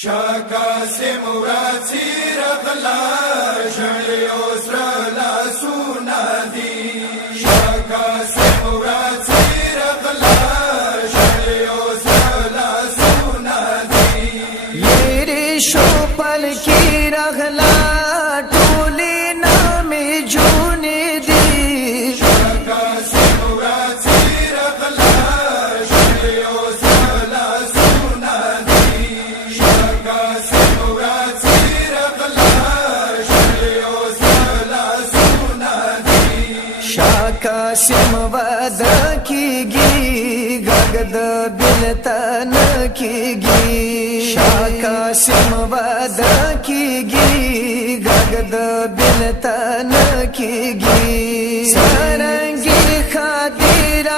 شاکا سموراتي رغلا شړې اوس را سونا دي شاکا سموراتي رغلا شړې اوس را سونا دي لری شو پل کی رغلا ټولې نامې جون دي شاکا سموراتي رغلا شړې اوس را سونا دي شاکا سموراتي رغلا شړې اوس را سونا دي شاکا سم ود کیږي غغد بلتن کیږي شاکا سم ود کیږي غغد بلتن کیږي سرنګي خاطر